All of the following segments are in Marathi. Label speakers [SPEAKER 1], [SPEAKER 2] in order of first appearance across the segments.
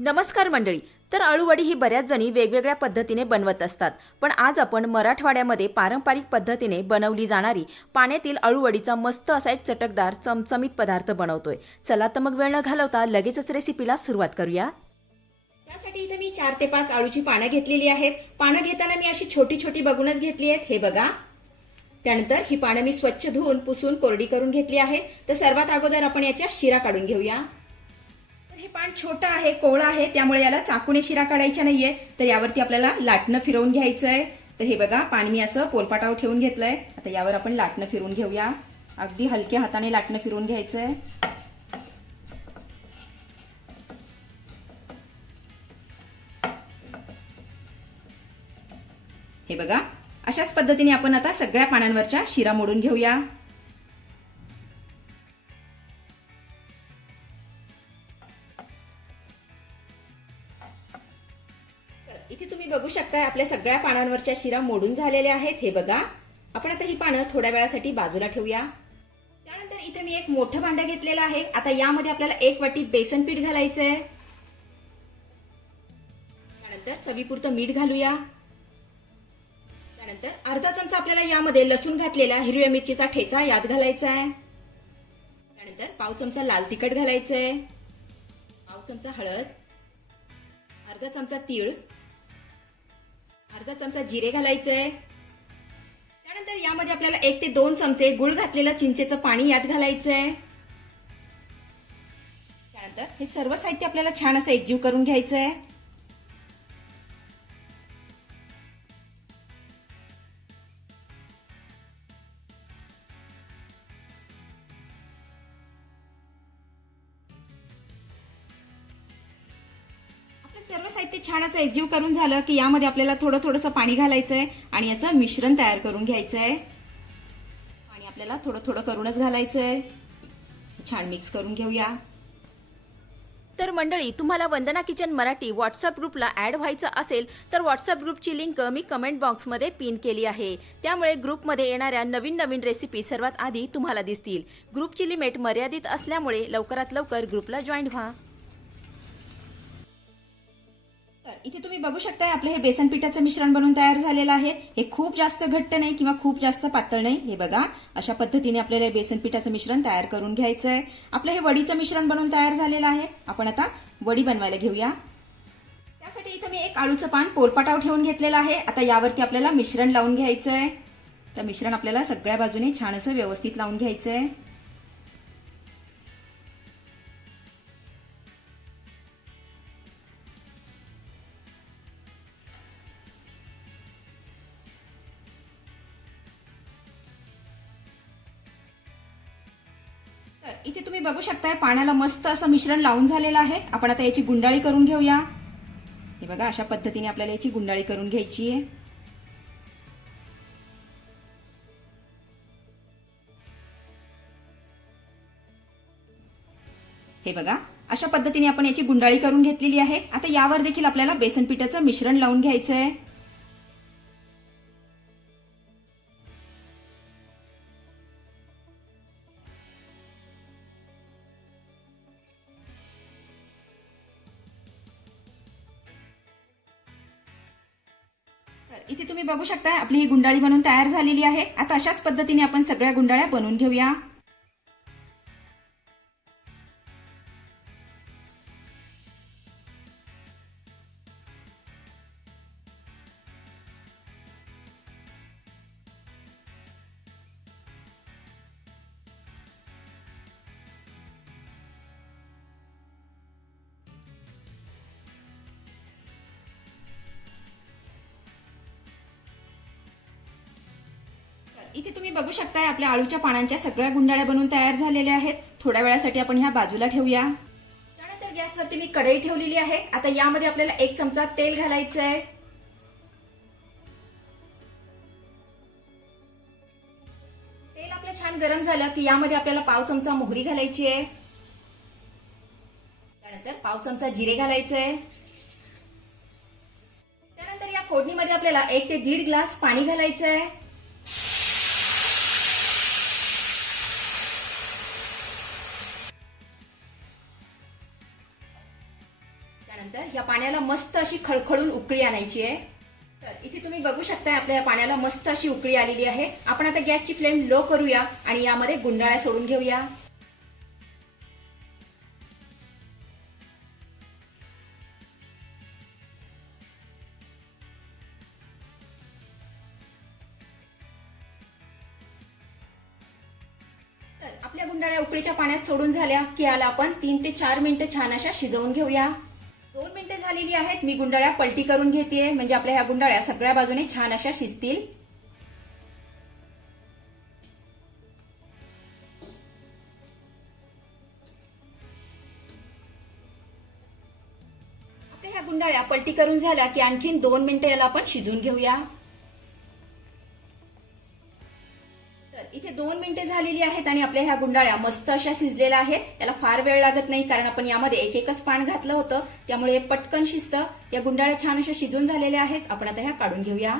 [SPEAKER 1] नमस्कार मंडळी. तर अळूवडी ही बऱ्याच जणी वेगवेगळ्या पद्धतीने बनवत असतात. पण आज आपण मराठवाड्यामध्ये पारंपरिक पद्धतीने बनवली जाणारी पाण्यातील अळूवडीचा मस्त असा एक चटकदार चमचमीत पदार्थ बनवतोय. चला तर मग वेळ न घालवता लगेचच रेसिपीला सुरुवात करूया.
[SPEAKER 2] त्यासाठी इथे मी चार ते पाच अळूची पानं घेतलेली आहेत. पानं घेताना मी अशी छोटी छोटी बघूनच घेतली आहेत. हे बघा. त्यानंतर ही पानं मी स्वच्छ धुवून पुसून कोरडी करून घेतली आहेत तर सर्वात अगोदर आपण याच्या शिरा काढून घेऊया. पान छोटं आहे कोवळं आहे त्यामुळे याला चाकूने शिरा काढायच्या नाहीये. तर यावरती आपल्याला लाटणं फिरवून घ्यायचंय. तर हे बघा पाणी मी असं पोलपाटावर ठेवून घेतलंय. आता यावर आपण लाटणं फिरवून घेऊया. अगदी हलक्या हाताने लाटणं फिरवून घ्यायचंय. हे बघा अशाच पद्धतीने आपण आता सगळ्या पानांवरच्या शिरा मोडून घेऊया. काय आपल्या सगळ्या पानांवरच्या शिरा मोडून झालेल्या आहेत हे बघा. आपण आता ही पानं थोड्या वेळासाठी बाजूला ठेवूया. त्यानंतर इथे मी एक मोठं भांडं घेतलेलं आहे. आता यामध्ये आपल्याला एक वाटी बेसन पीठ घालायचंय. त्यानंतर चवीपुरतं मीठ घालूया. त्यानंतर अर्धा चमचा आपल्याला यामध्ये लसूण घातलेला हिरव्या मिरचीचा ठेचा यात घालायचा आहे त्यानंतर पाव चमचा लाल तिखट घालायचंय. पाव चमचा हळद. अर्धा चमचा तीळ. अर्धा चमचा जिरे घालायचंय. त्यानंतर यामध्ये आपल्याला एक ते दोन चमचे गुळ घातलेलं चिंचेचं पाणी यात घालायचंय. त्यानंतर हे सर्व साहित्य आपल्याला छान असं एकजीव करून घ्यायचंय. सर्व साहित्य छान असं एकजीव करून झालं की यामध्ये आपल्याला थोडं थोडंसं पाणी घालायचं आहे आणि याचं मिश्रण तयार करून घ्यायचं आहे पाणी आपल्याला थोडं थोडं करूनच घालायचं आहे छान मिक्स करून घेऊया.
[SPEAKER 1] तर मंडळी तुम्हाला वंदना किचन मराठी व्हॉट्सअप ग्रुपला ॲड व्हायचं असेल तर व्हॉट्सअप ग्रुपची लिंक मी कमेंट बॉक्समध्ये पिन केली आहे. त्यामुळे ग्रुपमध्ये येणाऱ्या नवीन नवीन रेसिपी सर्वात आधी तुम्हाला दिसतील. ग्रुपची लिमिट मर्यादित असल्यामुळे लवकरात लवकर ग्रुपला जॉईन व्हा.
[SPEAKER 2] तर इथे तुम्ही बघू शकताय आपलं हे बेसन पिठाचं मिश्रण बनवून तयार झालेलं आहे. हे खूप जास्त घट्ट नाही किंवा खूप जास्त पातळ नाही हे बघा. अशा पद्धतीने आपल्याला हे बेसन पिठाचं मिश्रण तयार करून घ्यायचं आहे. आपलं हे वडीचं मिश्रण बनवून तयार झालेलं आहे. आपण आता वडी बनवायला घेऊया. त्यासाठी इथं मी एक आळूचं पान पोलपाटाव ठेवून घेतलेलं आहे. आता यावरती आपल्याला मिश्रण लावून घ्यायचं आहे. तर मिश्रण आपल्याला सगळ्या बाजूने छान असं व्यवस्थित लावून घ्यायचं आहे. तर इथे तुम्ही बघू शकताय पाण्याला मस्त असं मिश्रण लावून झालेलं आहे. आपण आता याची गुंडाळी करून घेऊया. हे बघा अशा पद्धतीने आपल्याला याची गुंडाळी करून घ्यायची आहे. हे बघा अशा पद्धतीने आपण याची गुंडाळी करून घेतलेली आहे. आता यावर देखील आपल्याला बेसन पिठाचं मिश्रण लावून घ्यायचं आहे बघू शकता आपली ही गुंडाळी बनवून तयार झालेली आहे. आता अशाच पद्धतीने आपण सगळ्या गुंडाळ्या बनवून घेऊया. इथे तुम्ही बघू शकताय आपल्या आळूच्या पानांच्या सगळ्या गुंडाळ्या बनवून तयार झालेल्या आहेत. थोड्या वेळासाठी आपण ह्या बाजूला ठेवूया. त्यानंतर गॅसवरती मी कढई ठेवलेली आहे. आता यामध्ये आपल्याला एक चमचा तेल घालायचं आहे तेल आपलं छान गरम झालं की यामध्ये आपल्याला पाव चमचा मोहरी घालायची आहे. त्यानंतर पाव चमचा जिरे घालायचं आहे त्यानंतर या फोडणीमध्ये आपल्याला एक ते दीड ग्लास पाणी घालायचं आहे त्यानंतर या पाण्याला मस्त अशी खळखळून उकळी आणायची आहे. तर इथे तुम्ही बघू शकता आपल्या या पाण्याला मस्त अशी उकळी आलेली आहे. आपण आता गॅसची फ्लेम लो करूया आणि यामध्ये गुंडाळ्या सोडून घेऊया. तर आपल्या गुंडाळ्या उकळीच्या पाण्यात सोडून झाल्या की याला आपण तीन ते चार मिनिटं छान अशा शिजवून घेऊया. दोन झालेली आहेत. मी गुंडाळ्या पलटी करून घेते म्हणजे आपल्या ह्या गुंडाळ्या सगळ्या बाजूने छान अशा शिजतील. आपल्या ह्या गुंडाळ्या पलटी करून झाल्या की आणखीन दोन मिनिटं याला आपण शिजून घेऊया. इथे दोन मिनिटे झालेली आहेत आणि आपल्या ह्या गुंडाळ्या मस्त अशा शिजलेल्या आहेत. याला फार वेळ लागत नाही कारण आपण यामध्ये एक एकच पान घातलं होतं. त्यामुळे पटकन शिजतं. या गुंडाळ्या छान अशा शिजून झालेल्या आहेत. आपण आता ह्या काढून घेऊया.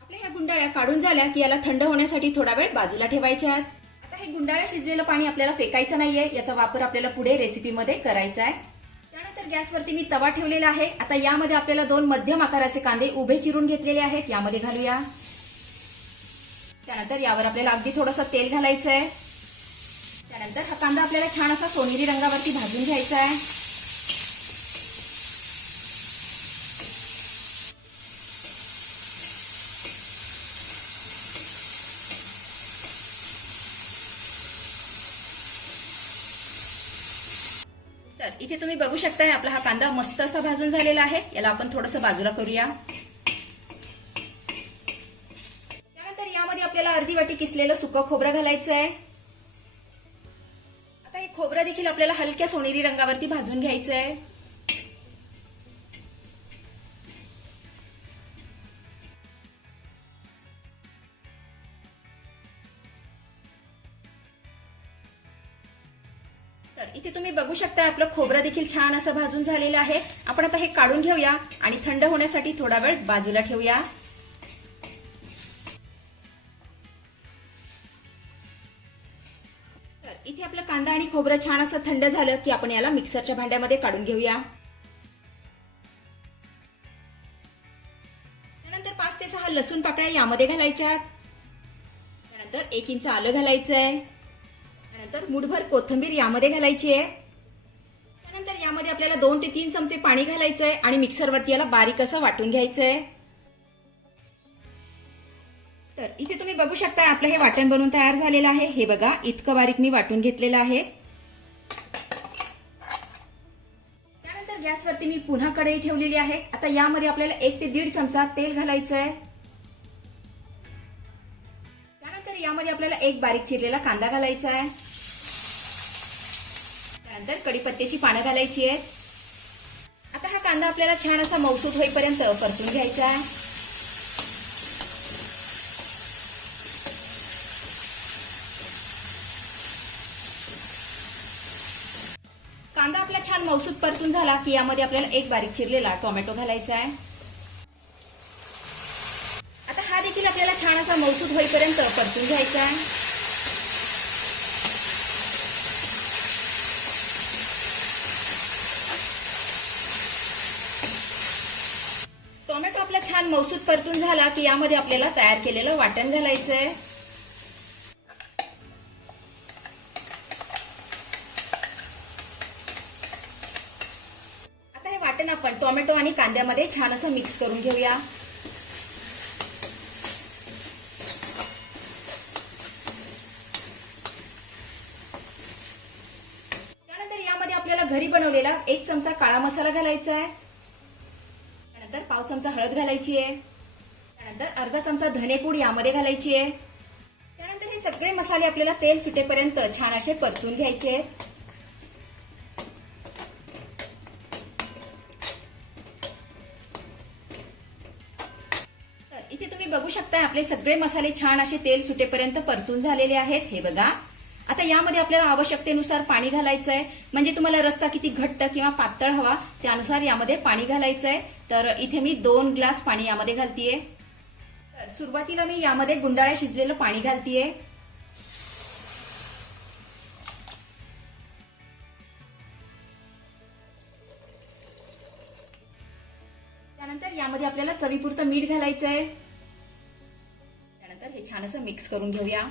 [SPEAKER 2] आपल्या ह्या गुंडाळ्या काढून झाल्या की याला थंड होण्यासाठी थोडा वेळ बाजूला ठेवायच्या आहेत. आता हे गुंडाळ्या शिजलेलं पाणी आपल्याला फेकायचं नाहीये. याचा वापर आपल्याला पुढे रेसिपीमध्ये करायचा आहे. गॅसवरती मी तवा ठेवलेला आहे. आता यामध्ये आपल्याला दोन मध्यम आकाराचे कांदे उभे चिरून घेतलेले आहेत. यामध्ये घालूया. त्यानंतर यावर आपल्याला अगदी थोडंसं तेल घालायचं आहे त्यानंतर हा कांदा आपल्याला छान असा सोनेरी रंगावरती भाजून घ्यायचा आहे तर इथे तुम्ही बघू शकताय आपला हा कांदा मस्त असा भाजून झालेला आहे. याला आपण थोडस बाजूला करूया. त्यानंतर यामध्ये आपल्याला अर्धी वाटी किसलेलं सुकं खोबरं घालायचं आहे आता हे खोबरं देखील आपल्याला हलक्या सोनेरी रंगावरती भाजून घ्यायचं आहे तर इथे तुम्ही बघू शकता आपलं खोबरं देखील छान असं भाजून झालेलं आहे. आपण आता हे काढून घेऊया आणि थंड होण्यासाठी थोडा वेळ बाजूला ठेवूया. तर इथे आपलं कांदा आणि खोबरं छान असं थंड झालं की आपण याला मिक्सरच्या भांड्यामध्ये काढून घेऊया. त्यानंतर पाच ते सहा लसूण पाकळ्या यामध्ये घालायच्या त्यानंतर एक इंच आलं घालायचं आहे त्यानंतर मुठभर कोथिंबीर यामध्ये घालायची आहे. त्यानंतर यामध्ये आपल्याला दोन ते तीन चमचे पाणी घालायचं आहे आणि मिक्सरवरती याला बारीक असं वाटून घ्यायचं आहे तर इथे तुम्ही बघू शकता आपलं हे वाटण बनवून तयार झालेलं आहे. हे बघा इतकं बारीक मी वाटून घेतलेलं आहे. त्यानंतर गॅसवरती मी पुन्हा कढई ठेवलेली आहे. आता यामध्ये आपल्याला एक ते दीड चमचा तेल घालायचं आहे त्यानंतर यामध्ये आपल्याला एक बारीक चिरलेला कांदा घालायचा आहे त्यानंतर कडीपत्त्याची पानं घालायची आहेत. आता हा कांदा आपल्याला छान असा मौसूद होईपर्यंत परतून घ्यायचा आहे. कांदा आपला छान मौसूद परतून झाला की यामध्ये आपल्याला एक बारीक चिरलेला टोमॅटो घालायचा आहे. आता हा देखील आपल्याला छान असा मौसूद होईपर्यंत परतून घ्यायचा आहे. असा छान मौसूद परतून झाला की यामध्ये आपल्याला तयार केलेलं वाटण घालायचं आहे आता हे वाटण आपण टोमॅटो आणि कांद्यामध्ये छान असं मिक्स करून घेऊया. त्यानंतर यामध्ये आपल्याला घरी बनवलेला एक चमचा काळा मसाला घालायचा आहे पाव चमचा हळद घालायची आहे. त्यानंतर अर्धा चमचा धनेपूड यामध्ये घालायची आहे. त्यानंतर हे सगळे मसाले आपल्याला तेल सुटेपर्यंत छान असे परतून घ्यायचे आहेत. तर इथे तुम्ही बघू शकता आपले सगळे मसाले छान असे तेल सुटेपर्यंत परतून झालेले आहेत. हे बघा. आता यामध्ये आपल्याला आवश्यकतेनुसार पाणी घालायचं आहे म्हणजे तुम्हाला रस्सा किती घट्ट किंवा पातळ हवा त्यानुसार यामध्ये पाणी घालायचं आहे तर इथे मी दोन ग्लास पाणी यामध्ये घालतीये. तर सुरुवातीला मी यामध्ये गुंडाळ्या शिजलेलं पाणी घालतीये. त्यानंतर यामध्ये आपल्याला चवीपुरतं मीठ घालायचं आहे त्यानंतर हे छान असं मिक्स करून घेऊया.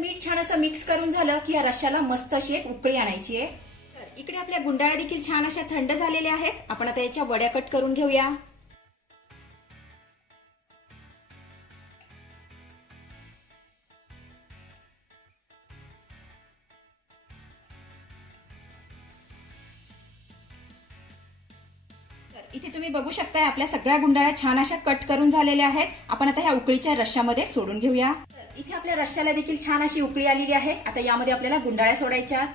[SPEAKER 2] मीठ छान असं मिक्स करून झालं की या रश्याला मस्त अशी एक उकळी आणायची आहे. तर इकडे आपल्या गुंडाळ्या देखील छान अशा थंड झालेल्या आहेत. आपण आता याच्या वड्या कट करून घेऊया. शकताय. आपल्या सगळ्या गुंडाळ्या छान अशा कट करून झालेल्या आहेत. आपण आता ह्या उकळीच्या रश्श्यामध्ये सोडून घेऊया. इथे आपल्या रश्श्याला देखील छान अशी उकळी आलेली आहे. आता यामध्ये आपल्याला गुंडाळ्या सोडायच्या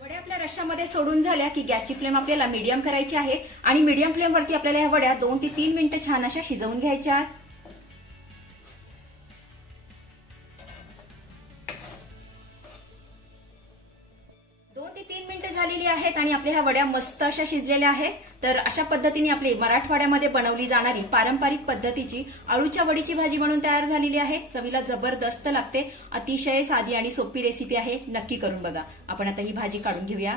[SPEAKER 2] वड्या आपल्या रश्श्यामध्ये सोडून झाल्या की गॅसची फ्लेम आपल्याला मीडियम करायची आहे. आणि मीडियम फ्लेमवरती आपल्याला ह्या वड्या दोन ते तीन मिनिटं छान अशा शिजवून घ्यायच्या झालेली आहेत आणि आपल्या ह्या वड्या मस्त अशा शिजलेल्या आहेत. तर अशा पद्धतीने आपली मराठवाड्यामध्ये बनवली जाणारी पारंपरिक पद्धतीची आळूच्या वडीची भाजी म्हणून तयार झालेली आहे. चवीला जबरदस्त लागते. अतिशय साधी आणि सोपी रेसिपी आहे. नक्की करून बघा. आपण आता ही भाजी काढून घेऊया.